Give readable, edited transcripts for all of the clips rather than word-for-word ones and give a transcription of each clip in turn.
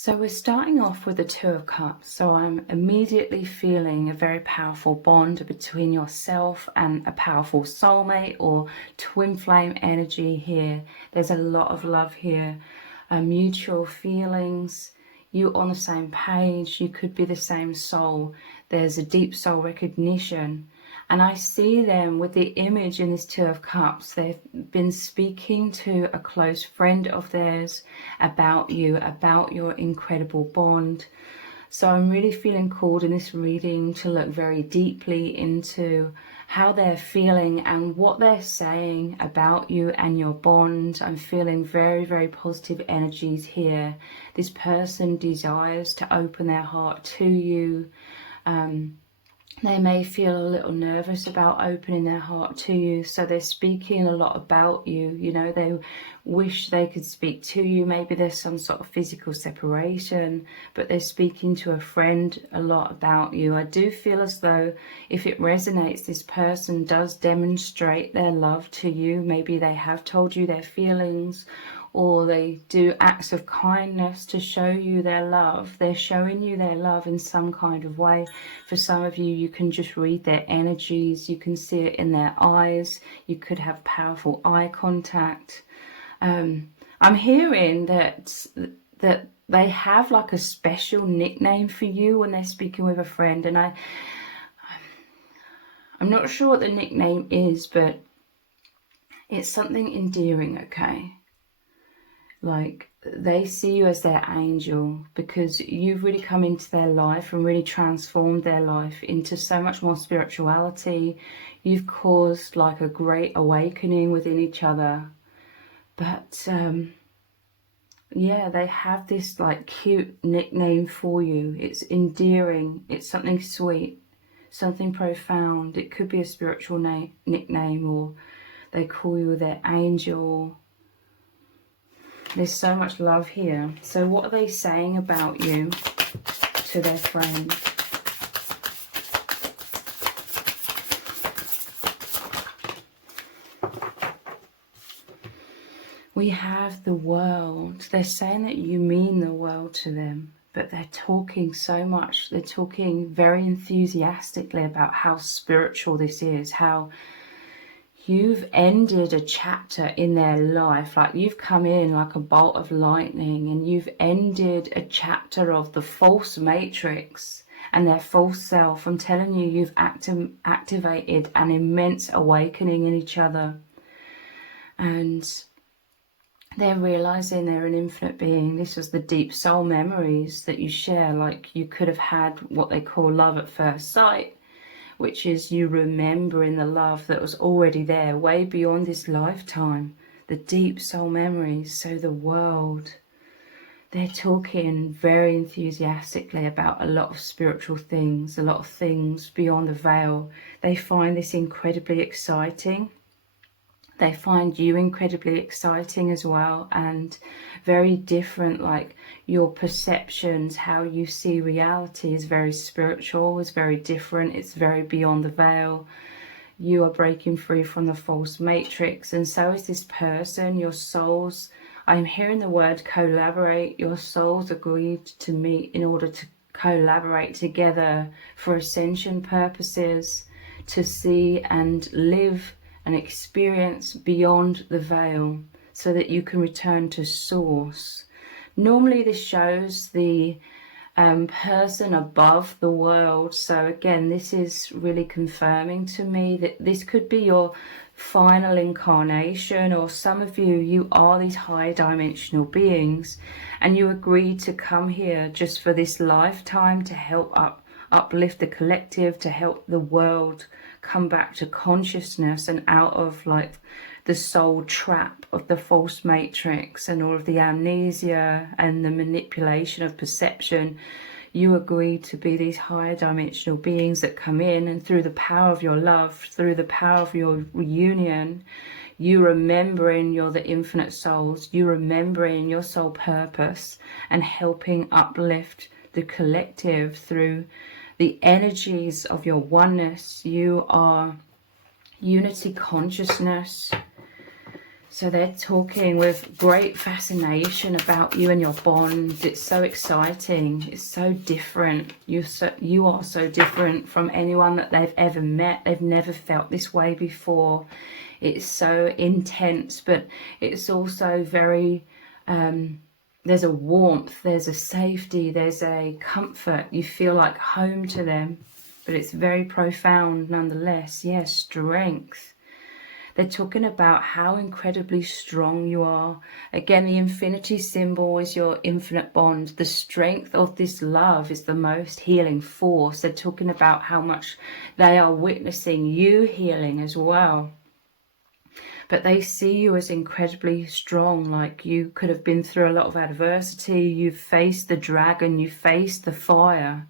So we're starting off with the Two of Cups. So I'm immediately feeling a very powerful bond between yourself and a powerful soulmate or twin flame energy here. There's a lot of love here, mutual feelings. You on the same page. You could be the same soul. There's a deep soul recognition. And I see them with the image in this Two of Cups. They've been speaking to a close friend of theirs about you, about your incredible bond. So I'm really feeling called in this reading to look very deeply into how they're feeling and what they're saying about you and your bond. I'm feeling very, very positive energies here. This person desires to open their heart to you. They may feel a little nervous about opening their heart to you, so they're speaking a lot about you. You know, they wish they could speak to you. Maybe there's some sort of physical separation, but they're speaking to a friend a lot about you. I do feel as though if it resonates, this person does demonstrate their love to you. Maybe they have told you their feelings, or they do acts of kindness to show you their love. They're showing you their love in some kind of way. For some of you, you can just read their energies. You can see it in their eyes. You could have powerful eye contact. I'm hearing that they have like a special nickname for you when they're speaking with a friend. And I'm not sure what the nickname is, but it's something endearing, okay? Like, they see you as their angel because you've really come into their life and really transformed their life into so much more spirituality. You've caused like a great awakening within each other. But yeah, they have this like cute nickname for you. It's endearing. It's something sweet, something profound. It could be a spiritual nickname, or they call you their angel. There's so much love here. So what are they saying about you to their friend? We have the world. They're saying that you mean the world to them, but they're talking so much. They're talking very enthusiastically about how spiritual this is, how you've ended a chapter in their life. Like, you've come in like a bolt of lightning and you've ended a chapter of the false matrix and their false self. I'm telling you, you've activated an immense awakening in each other. And they're realizing they're an infinite being. This was the deep soul memories that you share. Like, you could have had what they call love at first sight, which is you remembering the love that was already there way beyond this lifetime, the deep soul memories. So the world, they're talking very enthusiastically about a lot of spiritual things, a lot of things beyond the veil. They find this incredibly exciting. They find you incredibly exciting as well, and very different. Like, your perceptions, how you see reality is very spiritual, is very different. It's very beyond the veil. You are breaking free from the false matrix, and so is this person. Your souls, I'm hearing the word collaborate. Your souls agreed to meet in order to collaborate together for ascension purposes, to see and live an experience beyond the veil so that you can return to source. Normally this shows the person above the world. So again, this is really confirming to me that this could be your final incarnation, or some of you, you are these high dimensional beings and you agreed to come here just for this lifetime to help uplift the collective, to help the world come back to consciousness and out of like the soul trap of the false matrix and all of the amnesia and the manipulation of perception. You agreed to be these higher dimensional beings that come in, and through the power of your love, through the power of your reunion, you remembering you're the infinite souls, you remembering your soul purpose and helping uplift the collective through the energies of your oneness. You are unity consciousness. So they're talking with great fascination about you and your bond. It's so exciting. It's so different. You are so different from anyone that they've ever met. They've never felt this way before. It's so intense, but it's also very, there's a warmth, there's a safety, there's a comfort. You feel like home to them, but it's very profound nonetheless. Yes, strength. They're talking about how incredibly strong you are. Again, the infinity symbol is your infinite bond. The strength of this love is the most healing force. They're talking about how much they are witnessing you healing as well. But they see you as incredibly strong, like you could have been through a lot of adversity. You've faced the dragon, you've faced the fire.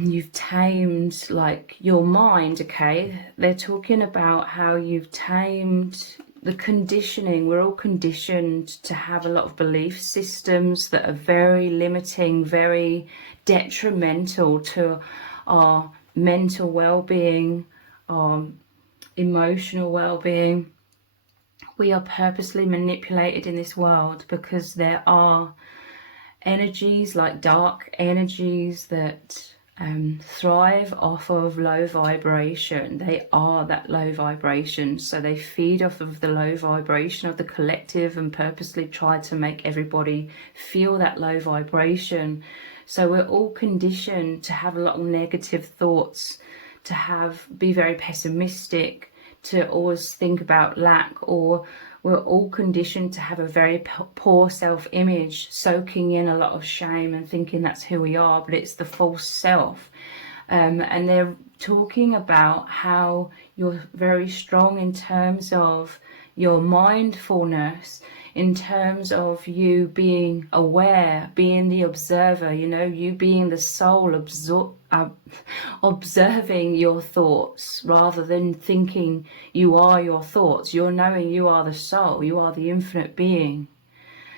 You've tamed like your mind, okay? They're talking about how you've tamed the conditioning. We're all conditioned to have a lot of belief systems that are very limiting, very detrimental to our mental well-being, our emotional well-being. We are purposely manipulated in this world because there are energies, like dark energies, that thrive off of low vibration. They are that low vibration, so they feed off of the low vibration of the collective and purposely try to make everybody feel that low vibration. So we're all conditioned to have a lot of negative thoughts, to be very pessimistic, to always think about lack, or we're all conditioned to have a very poor self-image, soaking in a lot of shame and thinking that's who we are, but it's the false self. And they're talking about how you're very strong in terms of your mindfulness, in terms of you being aware, being the observer, you know, you being the soul observing your thoughts rather than thinking you are your thoughts. You're knowing you are the soul, you are the infinite being.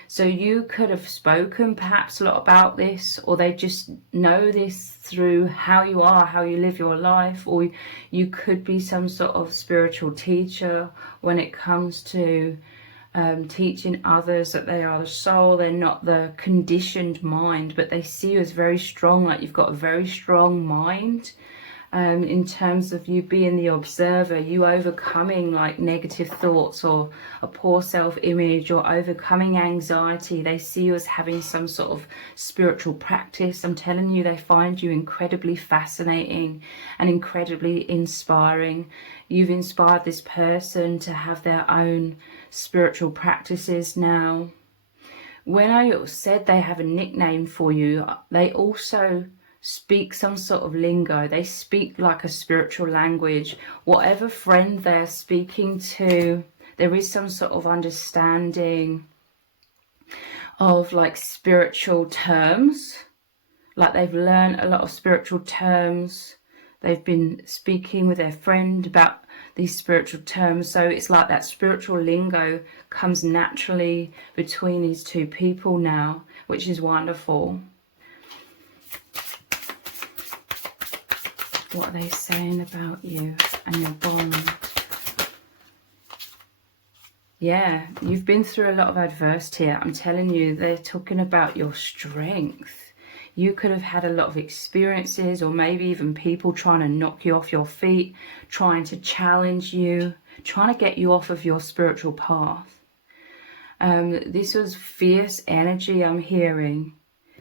So you could have spoken perhaps a lot about this, or they just know this through how you are, how you live your life, or you could be some sort of spiritual teacher when it comes to teaching others that they are the soul. They're not the conditioned mind, but they see you as very strong, like you've got a very strong mind. In terms of you being the observer, you overcoming like negative thoughts or a poor self-image, or overcoming anxiety. They see you as having some sort of spiritual practice. I'm telling you, they find you incredibly fascinating and incredibly inspiring. You've inspired this person to have their own spiritual practices now. When I said they have a nickname for you, they also speak some sort of lingo. They speak like a spiritual language. Whatever friend they're speaking to, there is some sort of understanding of like spiritual terms. Like they've learned a lot of spiritual terms. They've been speaking with their friend about these spiritual terms. So it's like that spiritual lingo comes naturally between these two people now, which is wonderful. What are they saying about you and your bond? Yeah, you've been through a lot of adversity. I'm telling you, they're talking about your strength. You could have had a lot of experiences, or maybe even people trying to knock you off your feet, trying to challenge you, trying to get you off of your spiritual path. This was fierce energy I'm hearing.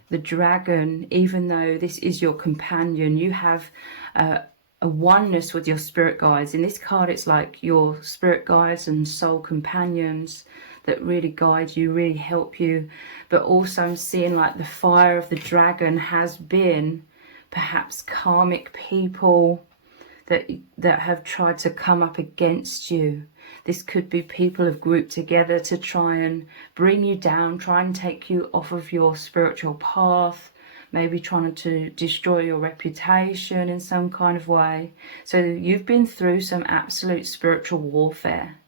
The dragon, even though this is your companion, you have a oneness with your spirit guides. In this card, it's like your spirit guides and soul companions that really guide you, really help you. But also I'm seeing like the fire of the dragon has been perhaps karmic people that have tried to come up against you. This could be people have grouped together to try and bring you down, try and take you off of your spiritual path, maybe trying to destroy your reputation in some kind of way. So you've been through some absolute spiritual warfare.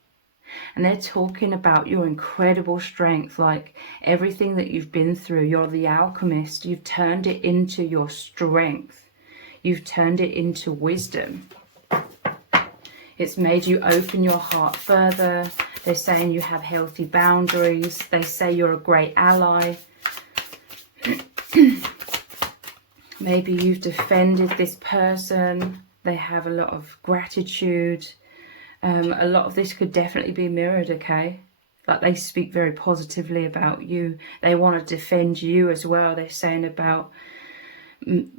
And they're talking about your incredible strength, like everything that you've been through. You're the alchemist. You've turned it into your strength. You've turned it into wisdom. It's made you open your heart further. They're saying you have healthy boundaries. They say you're a great ally. Maybe you've defended this person. They have a lot of gratitude. A lot of this could definitely be mirrored, okay? Like, they speak very positively about you. They want to defend you as well. They're saying about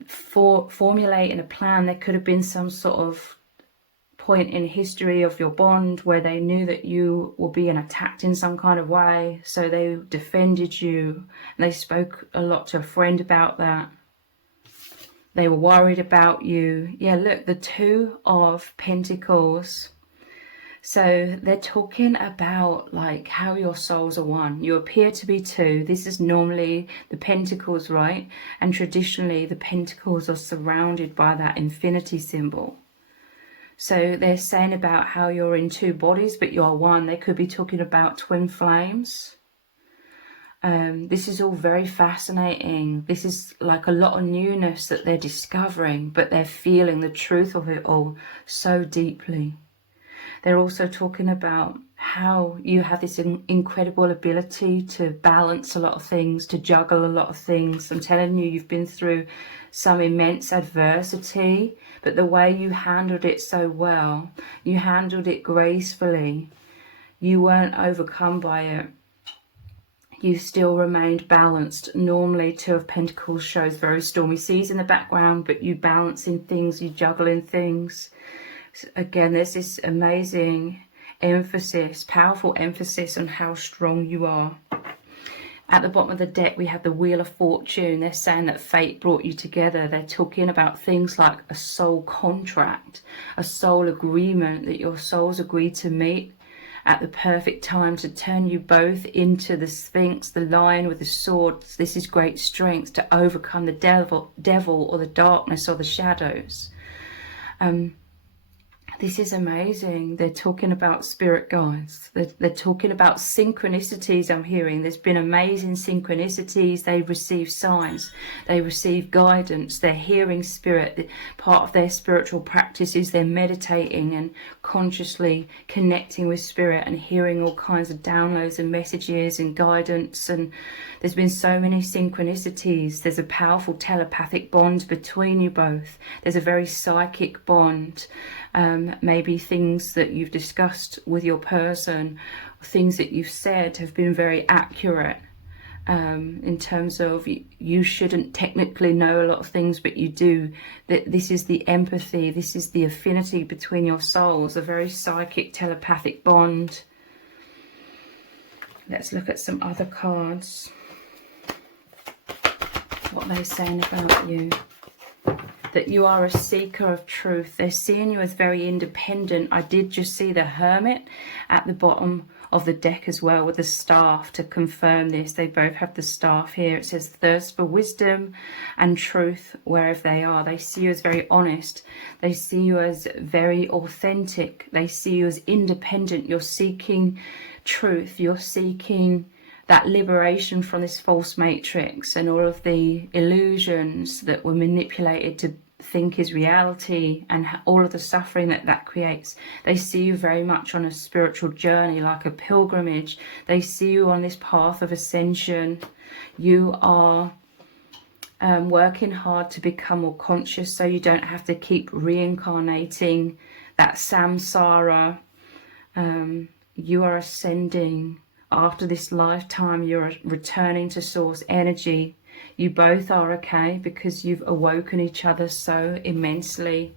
formulating a plan. There could have been some sort of point in history of your bond where they knew that you were being attacked in some kind of way. So they defended you. And they spoke a lot to a friend about that. They were worried about you. Yeah, look, the Two of Pentacles. So they're talking about like how your souls are one. You appear to be two. This is normally the Pentacles, right? And traditionally the Pentacles are surrounded by that infinity symbol. So they're saying about how you're in two bodies, but you're one. They could be talking about twin flames. This is all very fascinating. This is like a lot of newness that they're discovering, but they're feeling the truth of it all so deeply. They're also talking about how you have this incredible ability to balance a lot of things, to juggle a lot of things. I'm telling you, you've been through some immense adversity, but the way you handled it so well, you handled it gracefully. You weren't overcome by it. You still remained balanced. Normally, Two of Pentacles shows very stormy seas in the background, but you balancing things, you juggling things. Again, there's this amazing emphasis, powerful emphasis on how strong you are. At the bottom of the deck, we have the Wheel of Fortune. They're saying that fate brought you together. They're talking about things like a soul contract, a soul agreement that your souls agreed to meet at the perfect time to turn you both into the Sphinx, the lion with the swords. This is great strength to overcome the devil or the darkness or the shadows. This is amazing. They're talking about spirit guides. They're talking about synchronicities, I'm hearing. There's been amazing synchronicities. They receive signs. They receive guidance. They're hearing spirit. Part of their spiritual practice is they're meditating and consciously connecting with spirit and hearing all kinds of downloads and messages and guidance. And there's been so many synchronicities. There's a powerful telepathic bond between you both. There's a very psychic bond. Maybe things that you've discussed with your person, things that you've said have been very accurate in terms of you shouldn't technically know a lot of things, but you do. That this is the empathy, this is the affinity between your souls, a very psychic telepathic bond. Let's look at some other cards. What they're saying about you. That you are a seeker of truth. They're seeing you as very independent. I did just see the Hermit at the bottom of the deck as well with the staff to confirm this. They both have the staff here. It says thirst for wisdom and truth wherever they are. They see you as very honest. They see you as very authentic. They see you as independent. You're seeking truth. You're seeking that liberation from this false matrix and all of the illusions that were manipulated to think is reality, and all of the suffering that that creates. They see you very much on a spiritual journey, like a pilgrimage. They see you on this path of ascension. You are working hard to become more conscious so you don't have to keep reincarnating that samsara. You are ascending. After this lifetime, you're returning to source energy. You both are, okay, because you've awoken each other so immensely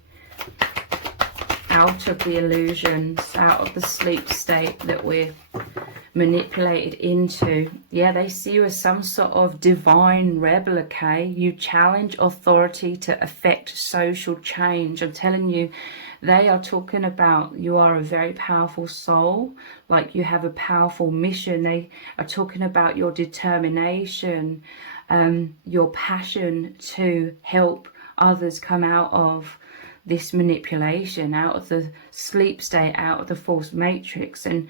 out of the illusions, out of the sleep state that we're manipulated into. Yeah, they see you as some sort of divine rebel, okay? You challenge authority to affect social change. I'm telling you, they are talking about you are a very powerful soul, like you have a powerful mission. They are talking about your determination, your passion to help others come out of this manipulation, out of the sleep state, out of the false matrix, and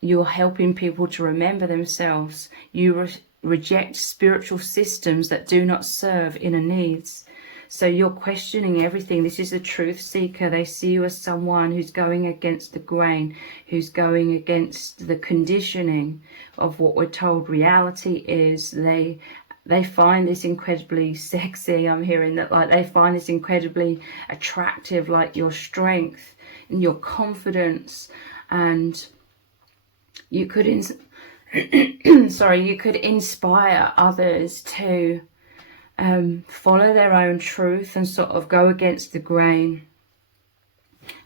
you're helping people to remember themselves. You reject spiritual systems that do not serve inner needs. So you're questioning everything. This is a truth seeker. They see you as someone who's going against the grain, who's going against the conditioning of what we're told reality is. They find this incredibly sexy. I'm hearing that, like, they find this incredibly attractive, like your strength and your confidence. And you could you could inspire others to follow their own truth and sort of go against the grain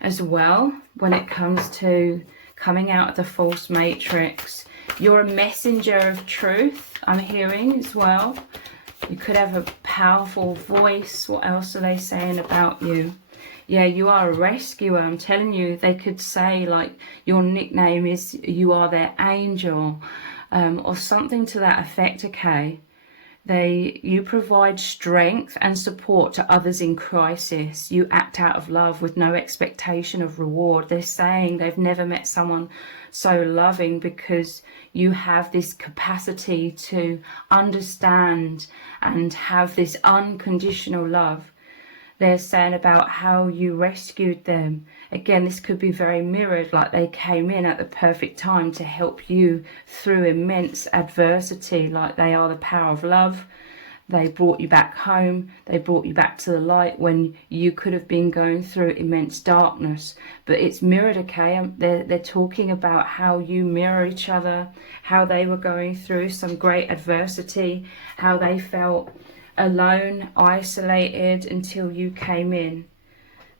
as well. When it comes to coming out of the false matrix, you're a messenger of truth, I'm hearing as well. You could have a powerful voice. What else are they saying about you? Yeah, you are a rescuer. I'm telling you, they could say, like, your nickname is you are their angel, or something to that effect, okay? You provide strength and support to others in crisis. You act out of love with no expectation of reward. They're saying they've never met someone so loving, because you have this capacity to understand and have this unconditional love. They're saying about how you rescued them. Again, this could be very mirrored, like they came in at the perfect time to help you through immense adversity, like they are the power of love. They brought you back home. They brought you back to the light when you could have been going through immense darkness. But it's mirrored, okay? They're talking about how you mirror each other, how they were going through some great adversity, how they felt alone, isolated, until you came in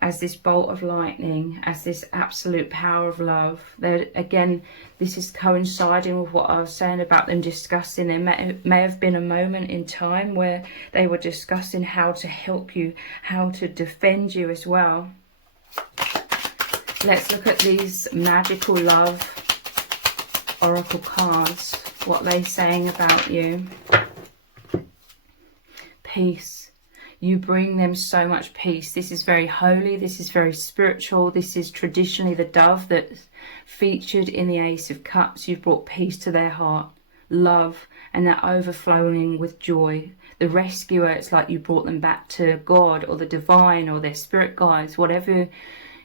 as this bolt of lightning, as this absolute power of love. Again, this is coinciding with what I was saying about them discussing. There may have been a moment in time where they were discussing how to help you, how to defend you as well. Let's look at these magical love oracle cards. What they're saying about you. Peace. You bring them so much peace. This is very holy. This is very spiritual. This is traditionally the dove that's featured in the Ace of Cups. You've brought peace to their heart, love, and they're overflowing with joy. The rescuer, it's like you brought them back to God or the divine or their spirit guides, whatever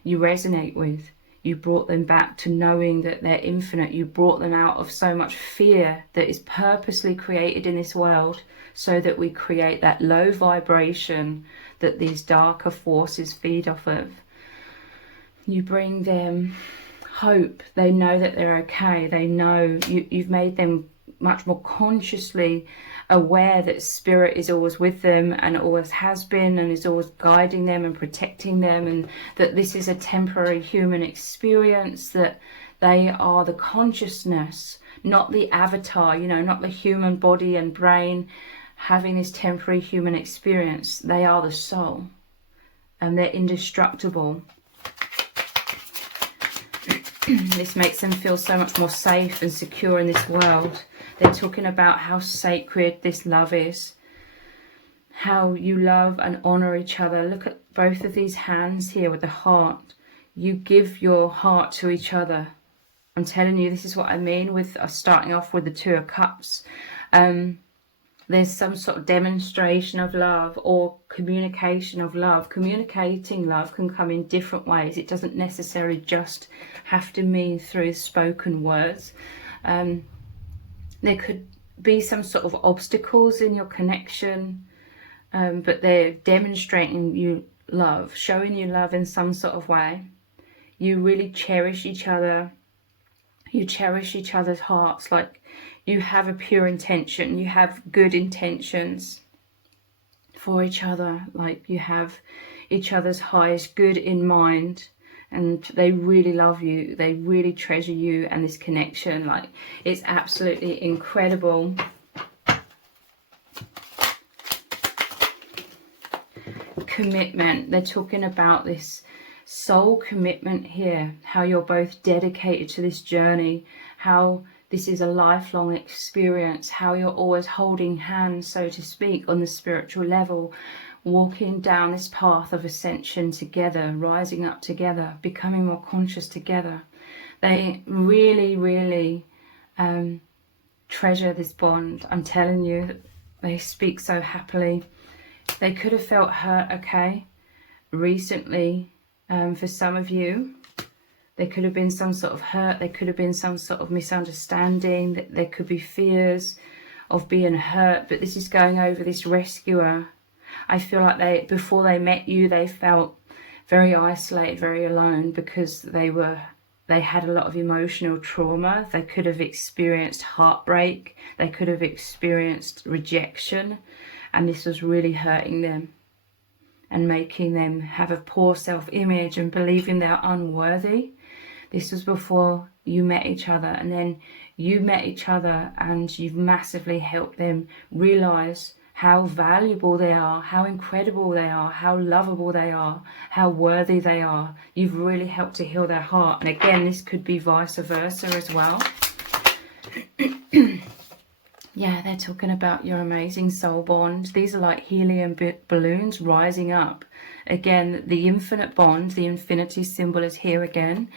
you resonate with. You brought them back to knowing that they're infinite. You brought them out of so much fear that is purposely created in this world, so that we create that low vibration that these darker forces feed off of. You bring them hope. They know that they're okay. They know you've made them much more consciously aware that spirit is always with them and always has been and is always guiding them and protecting them, and that this is a temporary human experience, that they are the consciousness, not the avatar, not the human body and brain having this temporary human experience. They are the soul, and they're indestructible. This makes them feel so much more safe and secure in this world. They're talking about how sacred this love is, how you love and honor each other. Look at both of these hands here with the heart. You give your heart to each other. I'm telling you, this is what I mean with starting off with the Two of Cups. There's some sort of demonstration of love or communication of love. Communicating love can come in different ways. It doesn't necessarily just have to mean through spoken words. There could be some sort of obstacles in your connection, but they're demonstrating you love, showing you love in some sort of way. You really cherish each other. You cherish each other's hearts, like you have a pure intention. You have good intentions for each other, like you have each other's highest good in mind, and they really love you. They really treasure you and this connection. Like, it's absolutely incredible. Commitment. They're talking about this soul commitment here, how you're both dedicated to this journey, how this is a lifelong experience, how you're always holding hands, so to speak, on the spiritual level, walking down this path of ascension together, rising up together, becoming more conscious together. They really, really treasure this bond. I'm telling you, they speak so happily. They could have felt hurt, okay, recently. For some of you, there could have been some sort of hurt. There could have been some sort of misunderstanding. There could be fears of being hurt. But this is going over this rescuer. I feel like before they met you, they felt very isolated, very alone, because they had a lot of emotional trauma. They could have experienced heartbreak. They could have experienced rejection. And this was really hurting them and making them have a poor self-image and believing they're unworthy. This was before you met each other, and then you met each other and you've massively helped them realize how valuable they are, how incredible they are, how lovable they are, how worthy they are. You've really helped to heal their heart. And again, this could be vice versa as well. Yeah, they're talking about your amazing soul bond. These are like helium balloons rising up. Again, the infinite bond, the infinity symbol is here again.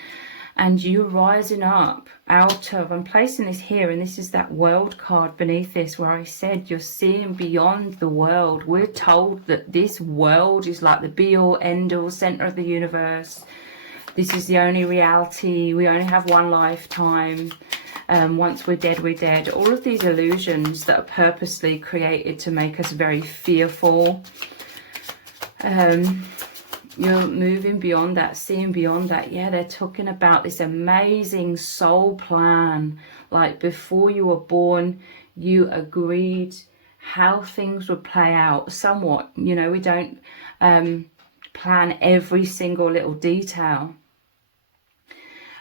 And you're rising up out of, I'm placing this here, and this is that world card beneath this where I said you're seeing beyond the world. We're told that this world is like the be-all, end-all, center of the universe. This is the only reality. We only have one lifetime. Once we're dead, we're dead. All of these illusions that are purposely created to make us very fearful. You're moving beyond that, seeing beyond that. Yeah, they're talking about this amazing soul plan. Like before you were born, you agreed how things would play out somewhat. You know, we don't plan every single little detail.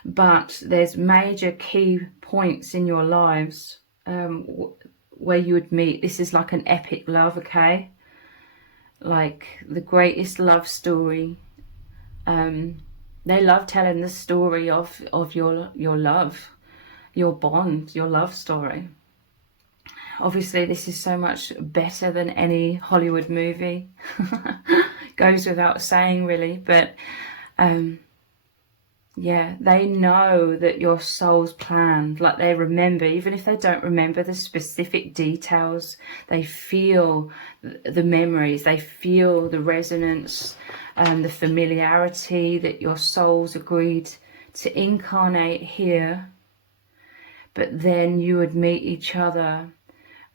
But there's major key points in your lives where you would meet. This is like an epic love, okay? Like the greatest love story. They love telling the story of your love, your bond, your love story. Obviously, this is so much better than any Hollywood movie. Goes without saying, really. But yeah, they know that your soul's planned. Like they remember, even if they don't remember the specific details, they feel the memories, they feel the resonance, the familiarity that your souls agreed to incarnate here. But then you would meet each other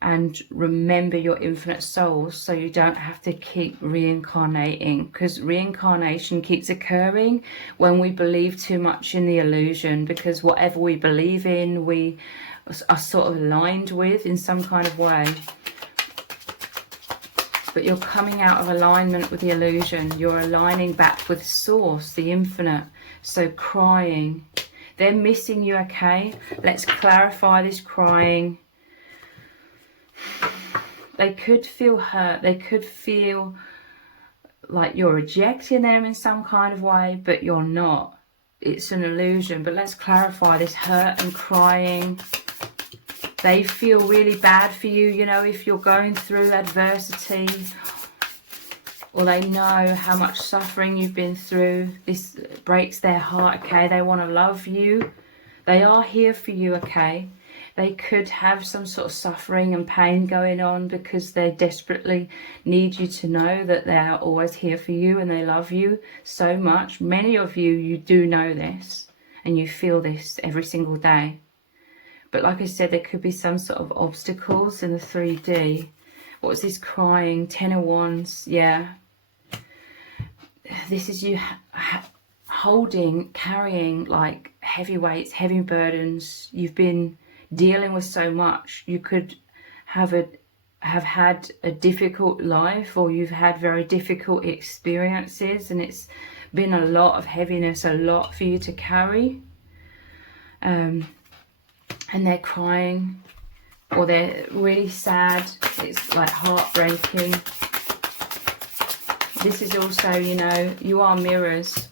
and remember your infinite souls, so you don't have to keep reincarnating, because reincarnation keeps occurring when we believe too much in the illusion, because whatever we believe in, we are sort of aligned with in some kind of way. But you're coming out of alignment with the illusion. You're aligning back with source, the infinite. So crying, they're missing you, okay? Let's clarify this crying. They could feel hurt. They could feel like you're rejecting them in some kind of way, but you're not. It's an illusion. But let's clarify this hurt and crying. They feel really bad for you, you know, if you're going through adversity, or they know how much suffering you've been through. This breaks their heart, okay? They want to love you. They are here for you, okay? They could have some sort of suffering and pain going on because they desperately need you to know that they are always here for you and they love you so much. Many of you, you do know this and you feel this every single day. But like I said, there could be some sort of obstacles in the 3D. What was this crying? 10 of Wands, yeah. This is you holding, carrying like heavy weights, heavy burdens. You've been dealing with so much. You could have had a difficult life, or you've had very difficult experiences, and it's been a lot of heaviness, a lot for you to carry. And they're crying, or they're really sad. It's like heartbreaking. This is also, you know, you are mirrors.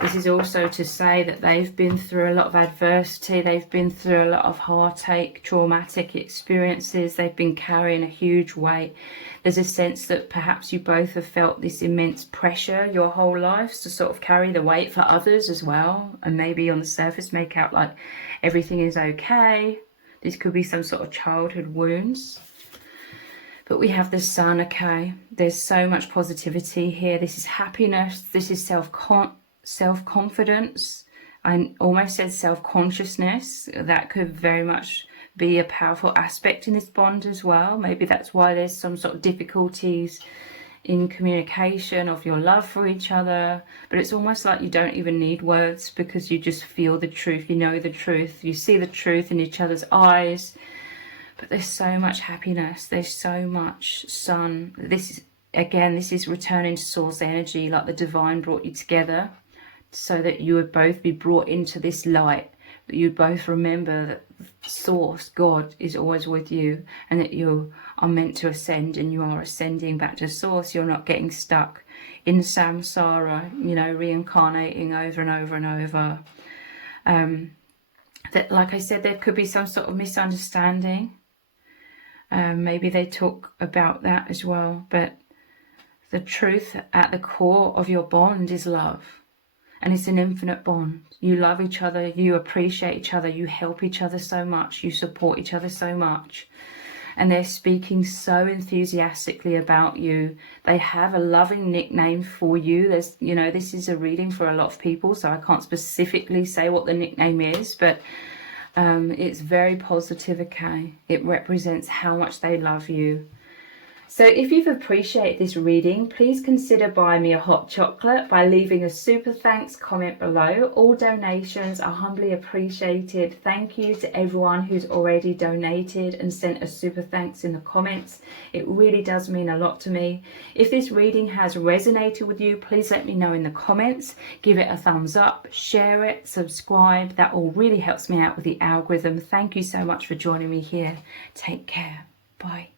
This is also to say that they've been through a lot of adversity. They've been through a lot of heartache, traumatic experiences. They've been carrying a huge weight. There's a sense that perhaps you both have felt this immense pressure your whole lives to sort of carry the weight for others as well. And maybe on the surface make out like everything is okay. This could be some sort of childhood wounds. But we have the Sun, okay? There's so much positivity here. This is happiness. This is self-confidence. I almost said self-consciousness. That could very much be a powerful aspect in this bond as well. Maybe that's why there's some sort of difficulties in communication of your love for each other. But it's almost like you don't even need words, because you just feel the truth. You know the truth. You see the truth in each other's eyes. But there's so much happiness. There's so much Sun. This is returning to source energy, like the divine brought you together, so that you would both be brought into this light. That you both remember that source, God, is always with you, and that you are meant to ascend, and you are ascending back to source. You're not getting stuck in samsara, you know, reincarnating over and over and over. That, like I said, there could be some sort of misunderstanding. Maybe they talk about that as well. But the truth at the core of your bond is love. And it's an infinite bond. You love each other. You appreciate each other. You help each other so much. You support each other so much. And they're speaking so enthusiastically about you. They have a loving nickname for you. There's, you know, this is a reading for a lot of people, so I can't specifically say what the nickname is, but it's very positive, okay? It represents how much they love you. So if you've appreciated this reading, please consider buying me a hot chocolate by leaving a super thanks comment below. All donations are humbly appreciated. Thank you to everyone who's already donated and sent a super thanks in the comments. It really does mean a lot to me. If this reading has resonated with you, please let me know in the comments. Give it a thumbs up, share it, subscribe. That all really helps me out with the algorithm. Thank you so much for joining me here. Take care. Bye.